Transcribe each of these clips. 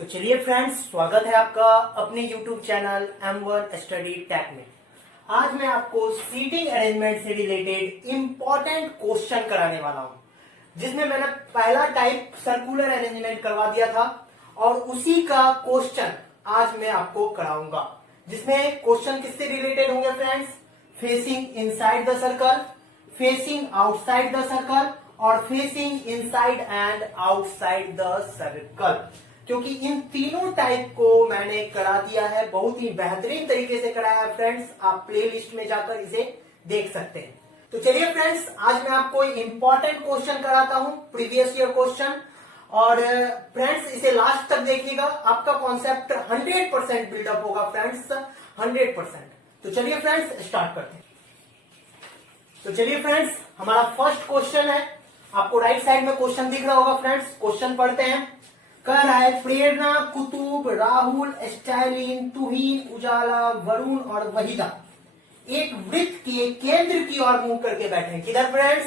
तो चलिए फ्रेंड्स, स्वागत है आपका अपने YouTube channel M1 study take में। आज मैं आपको सीटिंग अरेंजमेंट से रिलेटेड इंपॉर्टेंट क्वेश्चन कराने वाला हूं, जिसमें मैंने पहला टाइप सर्कुलर अरेंजमेंट करवा दिया था और उसी का क्वेश्चन आज मैं आपको कराऊंगा, जिसमें क्वेश्चन किससे रिलेटेड होंगे friends? Facing inside the circle, facing outside the circle और facing inside and outside the circle. क्योंकि इन तीनों टाइप को मैंने करा दिया है, बहुत ही बेहतरीन तरीके से कराया है फ्रेंड्स। आप प्लेलिस्ट में जाकर इसे देख सकते हैं। तो चलिए फ्रेंड्स, आज मैं आपको इंपॉर्टेंट क्वेश्चन कराता हूं, प्रीवियस ईयर क्वेश्चन। और फ्रेंड्स इसे लास्ट तक देखिएगा, आपका कॉन्सेप्ट 100% बिल्डअप होगा फ्रेंड्स, 100%। तो चलिए फ्रेंड्स स्टार्ट करते हैं। तो चलिए फ्रेंड्स, हमारा फर्स्ट क्वेश्चन है, आपको राइट साइड में क्वेश्चन दिख रहा होगा फ्रेंड्स। क्वेश्चन पढ़ते हैं। कह रहा है प्रेरणा, कुतुब, राहुल, स्टालिन, तुहीन, उजाला, वरुण और वहीदा एक वृत्त के केंद्र की ओर मुंह करके बैठे हैं। किधर फ्रेंड्स?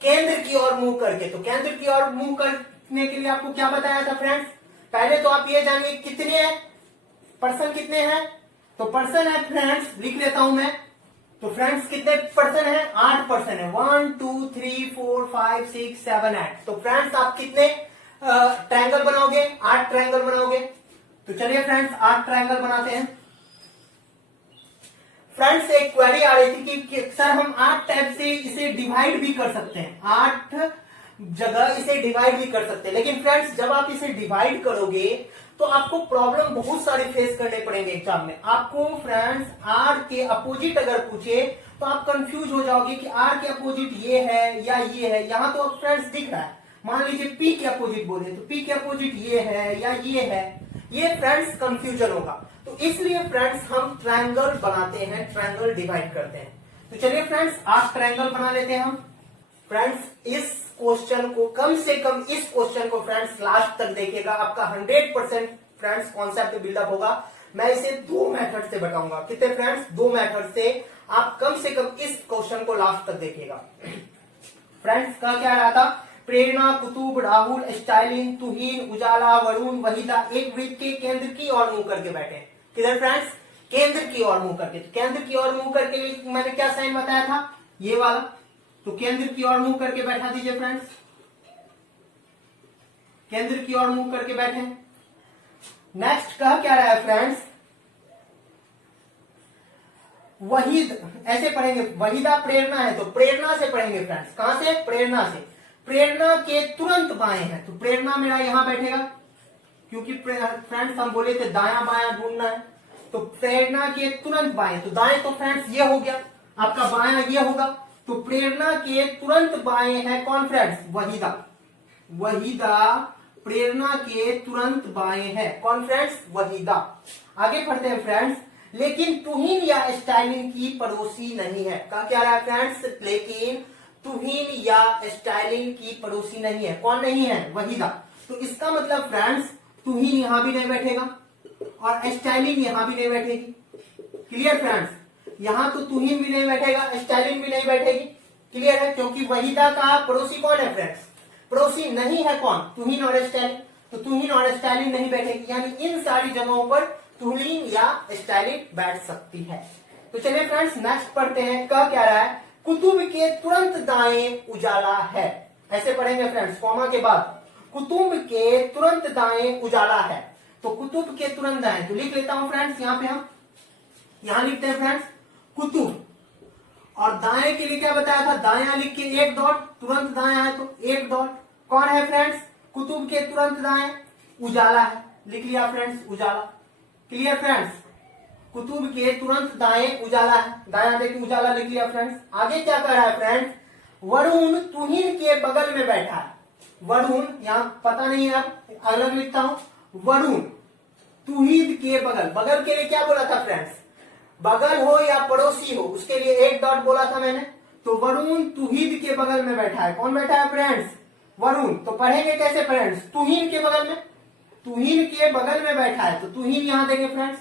केंद्र की ओर मुंह करके। तो केंद्र की ओर मुंह करने के लिए आपको क्या बताया था फ्रेंड्स? पहले तो आप ये जानिए कितने हैं पर्सन, कितने हैं? तो पर्सन है फ्रेंड्स, लिख लेता हूं मैं। तो फ्रेंड्स कितने पर्सन है? 8 पर्सन है। 1 2 3 4 5 6 7 8। तो फ्रेंड्स आप कितने ट्रायंगल बनाओगे? 8 ट्रायंगल बनाओगे। तो चलिए फ्रेंड्स 8 ट्रायंगल बनाते हैं। फ्रेंड्स एक क्वेरी आ रही थी कि सर हम 8 टाइप से इसे डिवाइड भी कर सकते हैं, 8 जगह इसे डिवाइड भी कर सकते हैं। लेकिन फ्रेंड्स जब आप इसे डिवाइड करोगे तो आपको प्रॉब्लम बहुत सारे फेस करने पड़ेंगे एग्जाम में। आपको फ्रेंड्स आर के अपोजिट अगर पूछे तो आप कंफ्यूज हो जाओगे कि आर के अपोजिट ये है या ये है। यहां तो अब फ्रेंड्स दिख रहा है, मान लीजिए पी के अपोजिट बोले तो पी के अपोजिट ये है या ये है, ये फ्रेंड्स कंफ्यूजन होगा। तो इसलिए फ्रेंड्स हम ट्रायंगल बनाते हैं, ट्रायंगल डिवाइड करते हैं। तो चलिए फ्रेंड्स 8 ट्रायंगल बना लेते हैं हम। फ्रेंड्स इस क्वेश्चन को कम से कम, इस क्वेश्चन को फ्रेंड्स लास्ट तक देखिएगा, आपका 100% फ्रेंड्स कॉन्सेप्ट बिल्डअप होगा। मैं इसे 2 मेथड से बताऊंगा। कितने फ्रेंड्स? 2 मेथड से आप कम से कम इस क्वेश्चन को लास्ट तक देखिएगा। फ्रेंड्स का क्या रहा था? प्रेरणा, कुतुब, राहुल, स्टालिन, तुहीन, उजाला, वरुण, वहीदा एक वृत्त के केंद्र की ओर मुंह करके बैठे। किधर फ्रेंड्स? केंद्र की ओर मुंह करके। तो केंद्र की ओर मुंह करके मैंने क्या साइन बताया था? ये वाला। तो केंद्र की ओर मुंह करके बैठा दीजिए फ्रेंड्स, केंद्र की ओर मुंह करके बैठे। नेक्स्ट कहा क्या रहा है फ्रेंड्स? वहीद, ऐसे पढ़ेंगे, वहीदा प्रेरणा है तो प्रेरणा से पढ़ेंगे फ्रेंड्स। कहां से? प्रेरणा से। प्रेरणा के तुरंत बाएं है, तो प्रेरणा मेरा यहां बैठेगा, क्योंकि फ्रेंड्स हम बोले थे दायां बायां ढूंढना है। तो प्रेरणा के तुरंत बाएं, तो दाएं तो फ्रेंड्स ये हो गया, आपका बायां ये होगा। तो प्रेरणा के तुरंत बाएं है कौन फ्रेंड्स? वहीदा। वहीदा प्रेरणा के तुरंत बाएं है कौन फ्रेंड्स? वहीदा। आगे पढ़ते हैं फ्रेंड्स। लेकिन तुहीन या स्टालिन की पड़ोसी नहीं है। क्या रहा है फ्रेंड्स? लेकिन तुहीन या स्टालिन की पड़ोसी नहीं है। कौन नहीं है? वहीदा। तो इसका मतलब फ्रेंड्स तुहीन यहां भी नहीं बैठेगा और स्टालिन यहां भी नहीं बैठेगी। Clear friends? यहां तो तुहीन भी नहीं बैठेगा, स्टालिन भी नहीं बैठेगी। क्लियर है? क्योंकि वहीदा का पड़ोसी कौन है फ्रेंड्स? पड़ोसी नहीं है कौन? तुहीन और स्टालिन। तो तुहीन और स्टालिन नहीं बैठेगी, यानी इन सारी जगहों पर तुहीन या स्टालिन बैठ सकती है। तो चलिए फ्रेंड्स नेक्स्ट पढ़ते हैं। क्या रहा है? कुतुब के तुरंत दाएं उजाला है। ऐसे पढ़ेंगे फ्रेंड्स, कॉमा के बाद कुतुब के तुरंत दाएं उजाला है। तो कुतुब के तुरंत दाएं, तो लिख लेता हूं फ्रेंड्स, यहां पे हम यहां लिखते हैं फ्रेंड्स कुतुब, और दाएं के लिए क्या बताया था? दायां लिख के 1 डॉट, तुरंत दायां है तो 1 डॉट। कौन है फ्रेंड्स? कुतुब के तुरंत दाएं उजाला है, लिख लिया फ्रेंड्स उजाला। Clear friends? कुतुब के तुरंत दाएं उजाला है, दायां देखिए उजाला लिख लिया फ्रेंड्स। आगे क्या कर रहा है फ्रेंड्स? वरुण तुहीन के बगल में बैठा है। वरुण यहां पता नहीं है, अलग लिखता हूं। वरुण तुहीन के बगल, बगल के लिए क्या बोला था फ्रेंड्स? बगल हो या पड़ोसी हो उसके लिए 1 डॉट बोला था मैंने। तो वरुण तुहीन के बगल में बैठा है। कौन बैठा है फ्रेंड्स? वरुण। तो पढ़ेंगे कैसे फ्रेंड्स? तुहीन के बगल में, तुहीन के बगल में बैठा है तो तुहीन यहां देंगे फ्रेंड्स,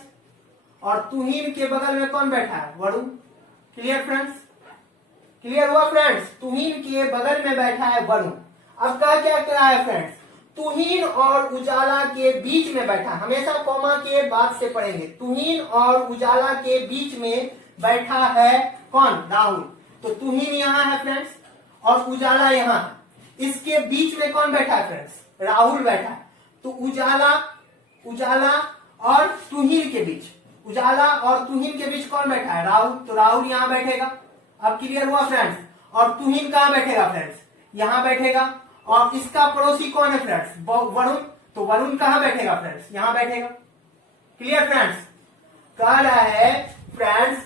और तुहीन के बगल में कौन बैठा है? वरुण। Clear friends? क्लियर हुआ फ्रेंड्स? तुहीन के बगल में बैठा है वरुण। अब क्या क्या है फ्रेंड्स? तुहिन और उजाला के बीच में बैठा, हमेशा कॉमा के बाद से पढ़ेंगे। तुहिन और उजाला के बीच में बैठा है कौन? राहुल। तो तुहिन यहां है फ्रेंड्स और उजाला यहां है, इसके बीच में कौन बैठा है फ्रेंड्स? राहुल बैठा है। तो उजाला और तुहिन के बीच, उजाला और तुहिन के बीच कौन बैठा है? राहुल। तो राहुल यहां बैठेगा। अब क्लियर हुआ फ्रेंड्स? और तुहिन कहां बैठेगा फ्रेंड्स? यहां बैठेगा। और इसका पड़ोसी कौन है फ्रेंड्स? वरुण। तो वरुण कहां बैठेगा फ्रेंड्स? यहां बैठेगा। Clear friends? कह रहा है फ्रेंड्स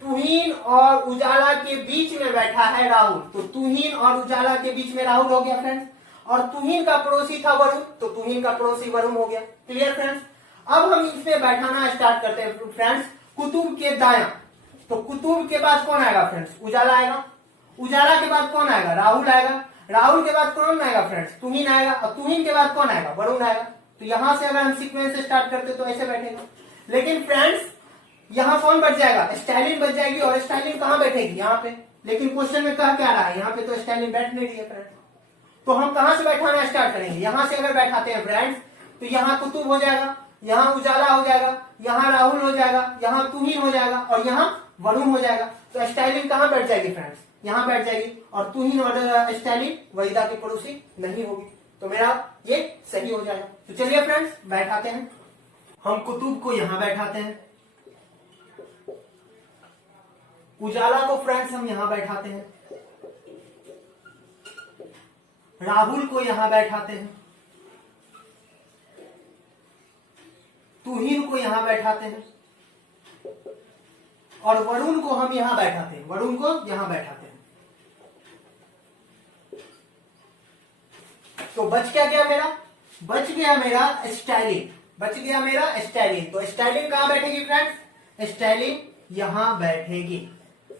तुहिन और उजाला के बीच में बैठा है राहुल। तो तुहिन और उजाला के बीच में राहुल हो गया फ्रेंड्स, और तुहिन का पड़ोसी था वरुण, तो तुहिन का पड़ोसी वरुण हो गया। Clear friends? अब हम इसमें बैठाना स्टार्ट करते हैं फ्रेंड्स। कुतुब के दाया, तो कुतुब के बाद कौन आएगा फ्रेंड्स? उजाला आएगा। उजाला के बाद कौन आएगा? राहुल आएगा। राहुल के बाद कौन आएगा फ्रेंड्स? तुहिन आएगा। और तुहिन के बाद कौन आएगा? वरुण आएगा। तो यहां से अगर हम सीक्वेंस स्टार्ट करते तो ऐसे बैठेगा। लेकिन फ्रेंड्स यहां कौन बच जाएगा? स्टाइलिन बच जाएगी। और स्टाइलिन कहां बैठेगी? यहाँ पे। लेकिन क्वेश्चन में कह क्या रहा है? यहाँ पे तो स्टाइलिन बैठ नहीं रही है फ्रेंड्स। तो हम कहां से बैठाना स्टार्ट करेंगे? यहां से अगर बैठाते हैं फ्रेंड्स तो यहाँ कुतुब हो जाएगा, यहाँ उजाला हो जाएगा, यहाँ राहुल हो जाएगा, यहाँ तुहिन हो जाएगा और यहाँ वरुण हो जाएगा। तो स्टाइलिन कहां बैठ जाएगी फ्रेंड्स? यहाँ बैठ जाएगी। और तुहिन और स्टाइलिन वहीदा के पड़ोसी नहीं होगी। तो मेरा ये सही हो जाएगा। तो चलिए फ्रेंड्स बैठाते हैं। हम कुतुब को यहां बैठाते हैं, उजाला को फ्रेंड्स हम यहां बैठाते हैं, राहुल को यहां बैठाते हैं, तुहिन को यहां बैठाते हैं और वरुण को हम यहां बैठाते हैं। वरुण को यहां बैठाते हैं। तो बच क्या गया मेरा? बच गया मेरा स्टाइलिन। बच गया मेरा स्टाइलिन। तो स्टाइलिन कहां बैठेगी फ्रेंड्स? स्टाइलिन यहां बैठेगी।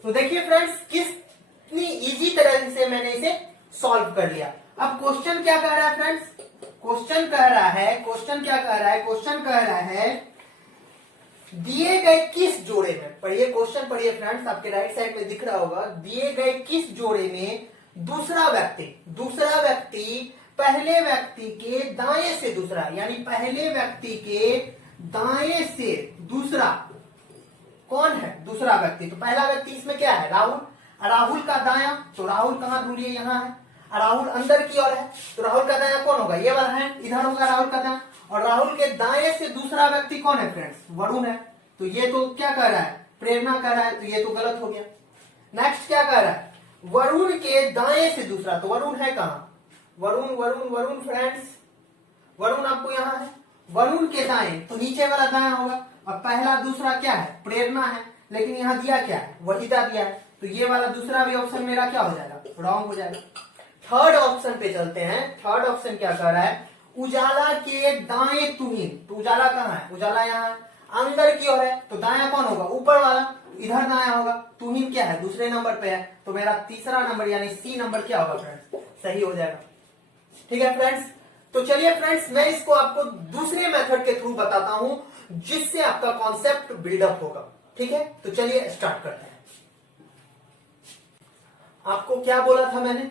तो देखिए फ्रेंड्स कितनी इजी तरह से मैंने इसे सॉल्व कर लिया। अब क्वेश्चन क्या कह रहा है फ्रेंड्स? क्वेश्चन कह रहा है क्वेश्चन कह रहा है दिए गए किस जोड़े में, पढ़िए क्वेश्चन पढ़िए फ्रेंड्स, आपके राइट साइड में दिख रहा होगा। दिए गए किस जोड़े में दूसरा व्यक्ति पहले व्यक्ति के दाएं से दूसरा, यानी पहले व्यक्ति के दाएं से दूसरा कौन है? दूसरा व्यक्ति। तो पहला व्यक्ति इसमें क्या है? राहुल। राहुल का दाया, तो राहुल कहां ढूंढिए? यहां है। राहुल अंदर की ओर है, तो राहुल का दाया कौन होगा? ये वाला है, इधर होगा राहुल का दाया। और राहुल के दाएं से दूसरा व्यक्ति कौन है फ्रेंड्स? वरुण है। तो ये तो क्या कह रहा है? प्रेरणा कह रहा है। तो ये तो गलत हो गया। नेक्स्ट क्या कह रहा है? वरुण के दाएं से दूसरा, तो वरुण है कहां? वरुण फ्रेंड्स, वरुण आपको यहां है। वरुण के दाएं, तो नीचे वाला दाया होगा। और पहला दूसरा क्या है? प्रेरणा है। लेकिन यहां दिया क्या है? वहीदा दिया है। तो ये वाला दूसरा भी ऑप्शन मेरा क्या हो जाएगा? रॉन्ग हो जाएगा। थर्ड ऑप्शन पे चलते हैं। थर्ड ऑप्शन क्या कह रहा है? उजाला के दाएं तुहिन। तो उजाला कहां है? उजाला यहां है, अंदर की ओर है। तो दाया कौन होगा? ऊपर वाला, इधर दाया होगा। तुहिन क्या है? दूसरे नंबर पे है। तो मेरा तीसरा नंबर यानी सी नंबर क्या होगा फ्रेंड्स? सही हो जाएगा। ठीक है फ्रेंड्स? तो चलिए फ्रेंड्स मैं इसको आपको दूसरे मेथड के थ्रू बताता हूं जिससे आपका कॉन्सेप्ट बिल्डअप होगा। ठीक है? तो चलिए स्टार्ट करते हैं। आपको क्या बोला था मैंने?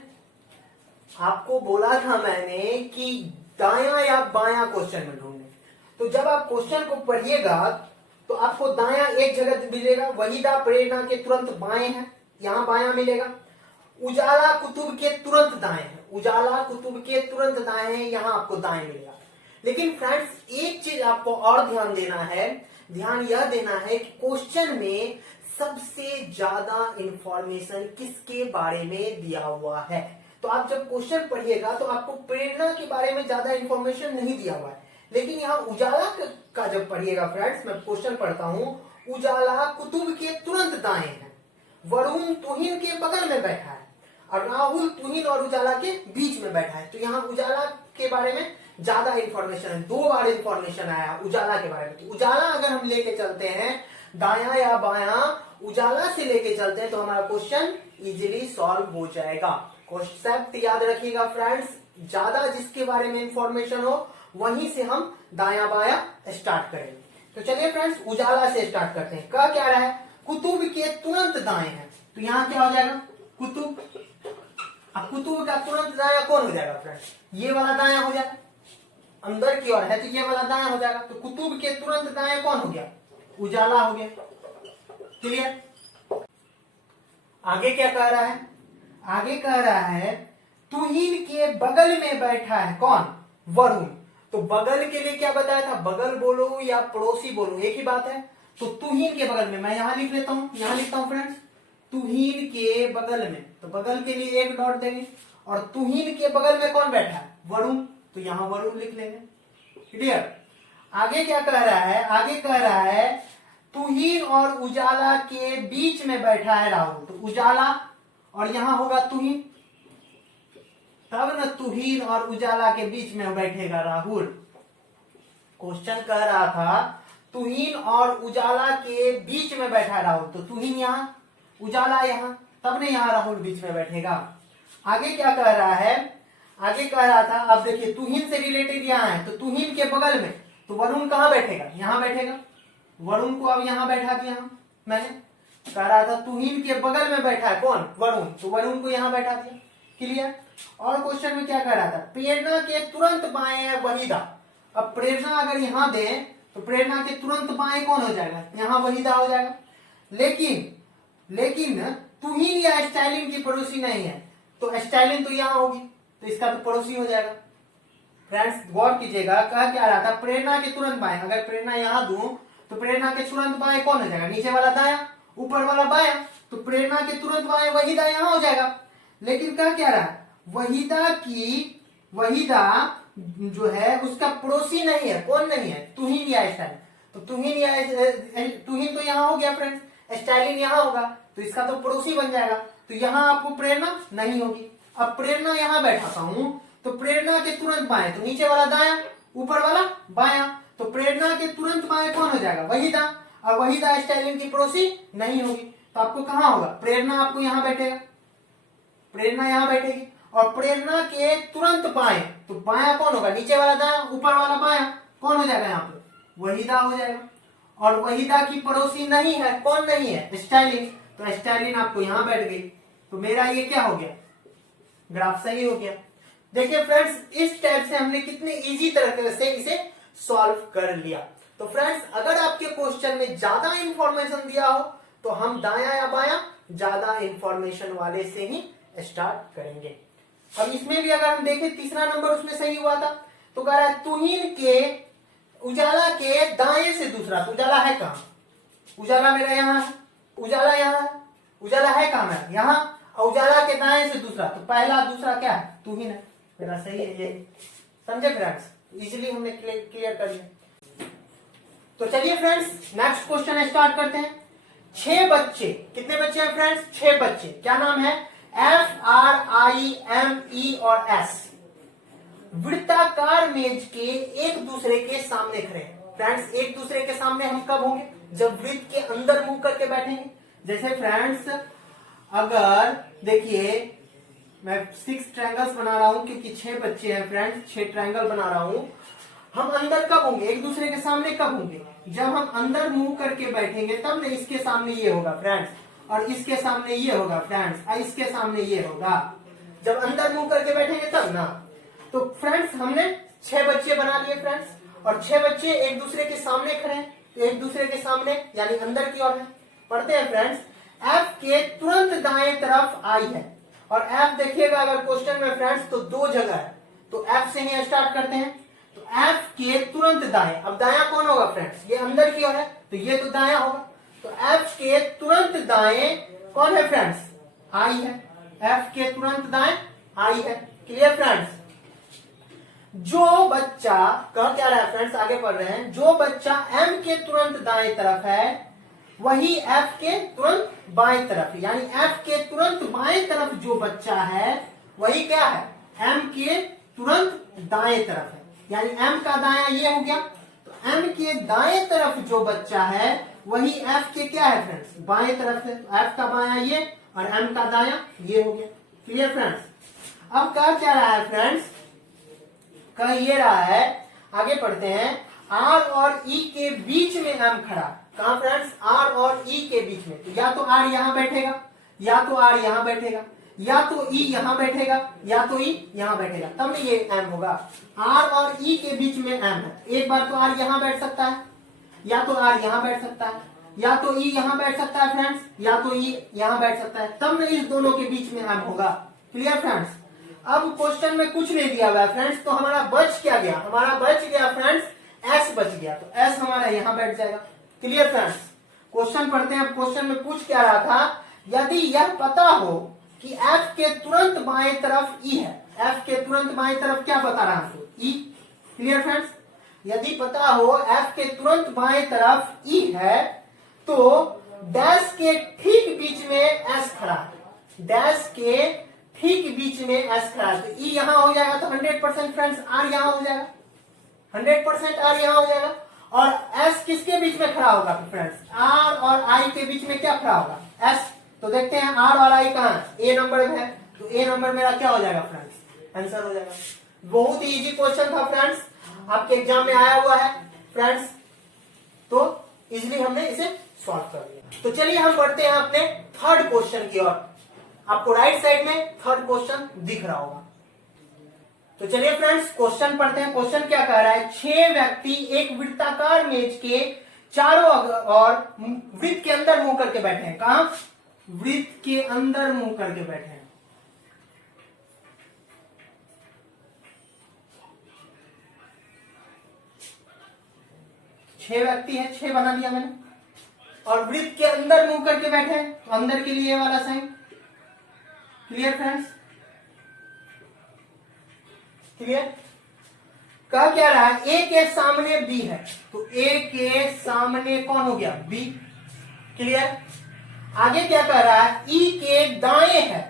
आपको बोला था मैंने कि दाया या बाया क्वेश्चन में ढूंढने। तो जब आप क्वेश्चन को पढ़िएगा तो आपको दाया एक जगह मिलेगा, वहीदा प्रेरणा के तुरंत बाएं है, यहां बाया मिलेगा। उजाला कुतुब के तुरंत दाएं है, उजाला कुतुब के तुरंत दाएं है, यहां आपको दाएं मिलेगा। लेकिन फ्रेंड्स एक चीज आपको और ध्यान देना है, ध्यान यह देना है कि क्वेश्चन में सबसे ज्यादा इंफॉर्मेशन किसके बारे में दिया हुआ है। तो आप जब क्वेश्चन पढ़िएगा तो आपको प्रेरणा के बारे में ज्यादा इंफॉर्मेशन नहीं दिया हुआ है। लेकिन यहाँ उजाला का जब पढ़िएगा फ्रेंड्स, मैं क्वेश्चन पढ़ता हूं, उजाला कुतुब के तुरंत दाएं है, वरुण तुहिन के बगल में बैठा है और राहुल तुहिन और उजाला के बीच में बैठा है। तो यहाँ उजाला के बारे में ज्यादा इंफॉर्मेशन है, 2 बार इंफॉर्मेशन आया उजाला के बारे में। तो उजाला अगर हम लेके चलते हैं दाया या बाया, उजाला से लेके चलते हैं तो हमारा क्वेश्चन इजीली सॉल्व हो जाएगा। कॉन्सेप्ट याद रखिएगा फ्रेंड्स, ज्यादा जिसके बारे में इंफॉर्मेशन हो वहीं से हम दाया बाया स्टार्ट करेंगे। तो चलिए फ्रेंड्स उजाला से स्टार्ट करते हैं। क्या रहा है? कुतुब के तुरंत दाएं है, तो यहाँ क्या हो जाएगा? कुतुब। अब कुतुब का तुरंत दाया कौन हो जाएगा फ्रेंड्स? ये वाला दाया हो जाएगा। अंदर की ओर है तो ये वाला दाया हो जाएगा। तो कुतुब के तुरंत दाएं कौन हो गया? उजाला हो गया। क्लियर? आगे क्या कह रहा है? आगे कह रहा है तुहिन के बगल में बैठा है कौन? वरुण। तो बगल के लिए क्या बताया था? बगल बोलो या पड़ोसी बोलो एक ही बात है। तो तुहिन के बगल में, मैं यहां लिख लेता हूं, यहां लिखता हूं फ्रेंड्स, तुहिन के बगल में। तो बगल के लिए एक डॉट देंगे और तुहिन के बगल में कौन बैठा है? वरुण। तो यहां वरुण लिख लेंगे। क्लियर? आगे क्या कह रहा है? आगे कह रहा है तुहिन और उजाला के बीच में बैठा है राहुल। तो उजाला और यहां होगा तुहिन, तब न तुहिन और उजाला के बीच में बैठेगा राहुल। क्वेश्चन कह रहा था तुहिन और उजाला के बीच में बैठा राहुल। तो तुहिन यहां, उजाला यहां, तब न यहां राहुल बीच में बैठेगा। आगे क्या कह रहा है? आगे कह रहा था, अब देखिए तुहिन से रिलेटेड यहां है तो तुहिन के बगल में, तो वरुण कहां बैठेगा? यहां बैठेगा। वरुण को अब यहां बैठा दिया हम, मैंने कह रहा था तुहिन के बगल में बैठा है कौन? वरुण। तो वरुण को यहां बैठा दिया। क्लियर? और क्वेश्चन में क्या कह रहा था? प्रेरणा के तुरंत बाएं है वहीदा। अब प्रेरणा अगर यहां दे तो प्रेरणा के तुरंत बाएं कौन हो जाएगा? यहां वहीदा हो जाएगा। लेकिन तुहिन या स्टालिन की पड़ोसी नहीं है, तो स्टालिन तो यहां होगी, तो इसका तो पड़ोसी हो जाएगा। फ्रेंड्स गौर कीजिएगा, कहा क्या रहा था? प्रेरणा के तुरंत बाएं। अगर प्रेरणा यहां दूं तो प्रेरणा के तुरंत बाएं कौन हो जाएगा? नीचे वाला दाया, ऊपर वाला बाया। तो प्रेरणा के तुरंत बाएं वहीदा यहां हो जाएगा। लेकिन कहा क्या रहा? वहीदा जो है उसका पड़ोसी नहीं है। कौन नहीं है? तुहिन या स्टालिन। तो तुहिन तो यहां हो गया फ्रेंड्स, स्टालिन यहां होगा, तो इसका तो पड़ोसी बन जाएगा। तो यहां आपको प्रेरणा नहीं होगी। अब प्रेरणा यहां बैठाता हूं तो प्रेरणा के तुरंत बाएं, तो नीचे वाला दाया, ऊपर वाला बाया। तो प्रेरणा के तुरंत बाएं कौन हो जाएगा? वहीदा। और वहीदा स्टालिन की पड़ोसी नहीं होगी, तो आपको कहां होगा? प्रेरणा आपको यहां बैठेगा, प्रेरणा यहां बैठेगी। और प्रेरणा के तुरंत बाएं, तो बाया कौन होगा? नीचे वाला दाया, ऊपर वाला बाया, कौन हो जाएगा? यहाँ पे वहीदा हो जाएगा। और वहीदा की पड़ोसी नहीं है, कौन नहीं है? स्टालिन। तो स्टालिन आपको यहां बैठ गई। तो मेरा ये क्या हो गया? ग्राफ सही हो गया। देखिए फ्रेंड्स, इस टाइप से हमने कितने इजी तरीके से इसे सॉल्व कर लिया। तो फ्रेंड्स, अगर आपके क्वेश्चन में ज्यादा इंफॉर्मेशन दिया हो तो हम दाया या बाया ज्यादा इंफॉर्मेशन वाले से ही स्टार्ट करेंगे। अब इसमें भी अगर हम देखें, तीसरा नंबर उसमें सही हुआ था। तो कह रहा है तुहिन के उजाला के दाएं से दूसरा। तो उजाला है कहां? उजाला मेरा यहां है, उजाला यहां है, उजाला है कहां मेरा? यहां। और उजाला के दाएं से दूसरा, तो पहला दूसरा क्या है? तुहिन है। मेरा सही है ये, समझे फ्रेंड्स? इजीली हमने क्लियर कर लिया। तो चलिए फ्रेंड्स, नेक्स्ट क्वेश्चन स्टार्ट करते हैं। 6 बच्चे, कितने बच्चे हैं फ्रेंड्स? 6 बच्चे। क्या नाम है? FRIME और S वृत्ताकार मेज के एक दूसरे के सामने खड़े हैं। फ्रेंड्स, एक दूसरे के सामने हम कब होंगे? जब वृत्त के अंदर मुंह करके बैठेंगे। जैसे फ्रेंड्स, अगर देखिए मैं 6 ट्रायंगल्स बना रहा हूं, क्योंकि 6 बच्चे हैं फ्रेंड्स, 6 ट्रायंगल बना रहा हूं। हम अंदर कब होंगे? एक दूसरे के सामने कब होंगे? जब हम अंदर मुंह करके बैठेंगे, तब ना इसके सामने ये होगा फ्रेंड्स, और इसके सामने ये होगा फ्रेंड्स, और इसके सामने ये होगा। जब अंदर मुंह करके बैठेंगे तब ना। तो फ्रेंड्स, हमने 6 बच्चे बना लिए फ्रेंड्स, और 6 बच्चे एक दूसरे के सामने खड़े हैं। तो एक दूसरे के सामने यानी अंदर की ओर है। पढ़ते हैं फ्रेंड्स, F के तुरंत दाएं तरफ I है। और F देखिएगा अगर क्वेश्चन में फ्रेंड्स, तो 2 जगह है, तो F से ही स्टार्ट करते हैं। तो F के तुरंत दाएं, अब दाया कौन होगा फ्रेंड्स? ये अंदर की ओर है, तो ये तो दाया होगा। तो F के तुरंत दाएं कौन है फ्रेंड्स? I है। F के तुरंत दाएं I है। Clear friends? जो बच्चा, कह क्या रहा है फ्रेंड्स, आगे पढ़ रहे हैं, जो बच्चा M के तुरंत दाएं तरफ है वही F के तुरंत बाएं तरफ, यानी F के तुरंत बाएं तरफ जो बच्चा है वही क्या है? M के तुरंत दाएं तरफ है। यानी M का दाया ये हो गया, तो M के दाएं तरफ जो बच्चा है वही F के क्या है फ्रेंड्स? बाएं तरफ है। F का बाया ये और M का दाया ये हो गया। Clear friends? अब क्या रहा है फ्रेंड्स? कह ये रहा है, आगे पढ़ते हैं, R और E के बीच में M खड़ा। कहा फ्रेंड्स? R और E के बीच में। तो या तो R यहां बैठेगा या तो R यहां बैठेगा। या तो ई यहां बैठेगा या तो ई यहां बैठेगा, तब में ये एम होगा। आर और ई के बीच में एम है, एक बार तो आर यहां बैठ सकता है, या तो आर यहां बैठ सकता है, या तो ई यहां बैठ सकता है फ्रेंड्स, या तो ई यहां बैठ सकता है, तब में इस दोनों के बीच में एम होगा। Clear friends. अब क्वेश्चन में कुछ नहीं दिया हुआ है फ्रेंड्स, तो हमारा बच क्या गया, हमारा बच गया फ्रेंड्स एस बच गया, तो एस हमारा यहां बैठ जाएगा। Clear friends. क्वेश्चन पढ़ते हैं। अब क्वेश्चन में पूछ क्या रहा था, यदि यह पता हो कि एफ के तुरंत बाएं तरफ ई है, एफ के तुरंत बाएं तरफ क्या बता रहा है, ई। Clear friends. यदि पता हो एफ के तुरंत बाएं तरफ ई है, तो डैश के ठीक बीच में एस खड़ा है, डैश के ठीक बीच में एस खड़ा है, तो ई यहां हो जाएगा, तो 100% फ्रेंड्स आर यहां हो जाएगा, 100% आर यहां हो जाएगा। और एस किसके बीच में खड़ा होगा फ्रेंड्स, आर और आई के बीच में क्या खड़ा होगा, एस। तो देखते हैं आर और आई कहां है, ए नंबर में है, तो ए नंबर मेरा क्या हो जाएगा फ्रेंड्स, आंसर हो जाएगा। बहुत ही इजी क्वेश्चन था फ्रेंड्स, आपके एग्जाम में आया हुआ है फ्रेंड्स, तो इजिली हमने इसे सॉल्व कर लिया। तो चलिए हम बढ़ते हैं अपने थर्ड क्वेश्चन की ओर। आपको राइट साइड में थर्ड क्वेश्चन दिख रहा होगा। तो चलिए फ्रेंड्स क्वेश्चन पढ़ते हैं। क्वेश्चन क्या कह रहा है, 6 व्यक्ति एक वृत्ताकार मेज के चारों और वृत्त के अंदर मुंह करके बैठे हैं। कहा, वृत्त के अंदर मुंह करके बैठे हैं। छह व्यक्ति है, 6 बना दिया मैंने, और वृत्त के अंदर मुंह करके बैठे हैं, तो अंदर के लिए वाला साइन। Clear friends. क्लियर। कहा क्या रहा है, ए के सामने बी है, तो ए के सामने कौन हो गया, बी। क्लियर। आगे क्या कह रहा है, ई के दाएं है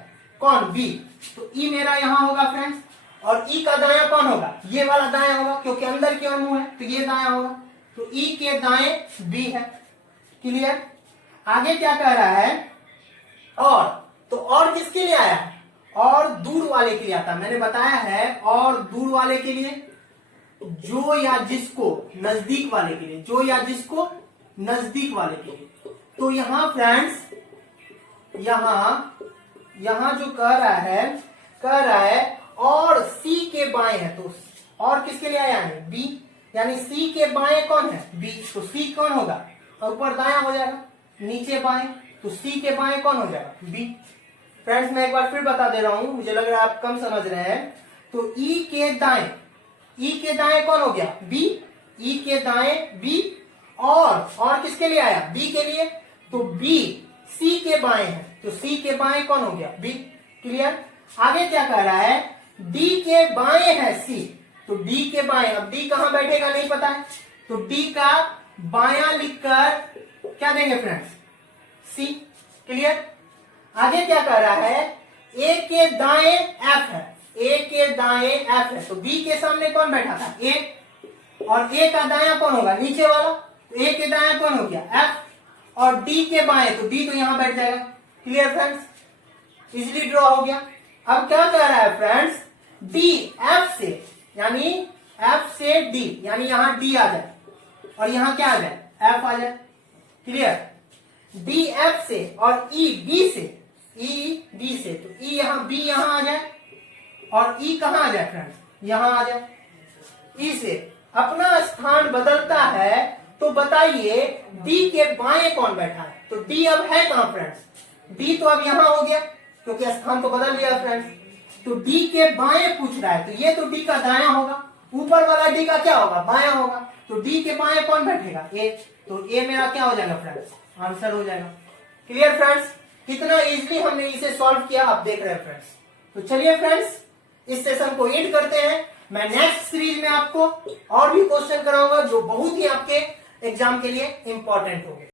कौन, बी, तो ई मेरा यहां होगा फ्रेंड्स, और ई का दाया कौन होगा, ये वाला दाया होगा, क्योंकि अंदर की ओर मुंह है, तो ये दाया होगा, तो ई के दाएं बी है। क्लियर। आगे क्या कह रहा है, और, तो और किसके लिए आया है, और दूर वाले के लिए आता, मैंने बताया है, और दूर वाले के लिए जो या जिसको, नजदीक वाले के लिए, जो या जिसको नजदीक वाले के लिए। तो यहां फ्रेंड्स, यहां जो कह रहा है और सी के बाएं है, तो और किसके लिए आया है, बी, यानी सी के बाएं कौन है, बी, तो सी कौन होगा, ऊपर दाया हो जाएगा, नीचे बाएं, तो सी के बाएं कौन हो जाएगा, बी। फ्रेंड्स मैं एक बार फिर बता दे रहा हूं, मुझे लग रहा है आप कम समझ रहे हैं। तो ई के दाएं कौन हो गया, बी, ई के दाएं बी, और किसके लिए आया, बी के लिए, तो बी सी के बाएं है, तो सी के बाएं कौन हो गया, बी। क्लियर। आगे क्या कह रहा है, डी के बाएं है सी, तो डी के बाएं, अब डी कहां बैठेगा नहीं पता है, तो डी का बायां लिखकर क्या देंगे फ्रेंड्स, सी। क्लियर। आगे क्या कह रहा है, ए के दाएं एफ है, ए के दाएं एफ है, तो बी के सामने कौन बैठा था, ए, और ए का दाया कौन होगा, नीचे वाला, तो ए के दाया कौन हो गया, एफ, और डी के बाएं, तो डी तो यहां बैठ जाएगा। Clear friends. इजिली ड्रॉ हो गया। अब क्या कह रहा है फ्रेंड्स, डी एफ से, यानी एफ से डी, यानी यहां डी आ जाए और यहां क्या आ जाए, एफ आ जाए। क्लियर। डी एफ से और ई बी से, तो ई यहां, बी यहां आ जाए, और ई कहां आ जाए फ्रेंड्स, यहां आ जाए। ई से अपना स्थान बदलता है, तो बताइए डी के बाएं कौन बैठा है, तो डी अब है कहां फ्रेंड्स, डी तो अब यहां हो गया, क्योंकि स्थान तो बदल गया फ्रेंड्स। तो डी के बाएं पूछ रहा है, तो ये तो डी का दायां होगा, ऊपर वाला डी का क्या होगा, बायां होगा, तो डी के बाएं कौन बैठेगा, ए, तो ए मेरा क्या हो जाएगा फ्रेंड्स, आंसर हो जाएगा। Clear friends. कितना इजीली हमने इसे सॉल्व किया आप देख रहे हैं फ्रेंड्स। तो चलिए फ्रेंड्स इस सेशन को एंड करते हैं। मैं नेक्स्ट सीरीज में आपको और भी क्वेश्चन कराऊंगा जो बहुत ही आपके एग्जाम के लिए इंपॉर्टेंट होंगे।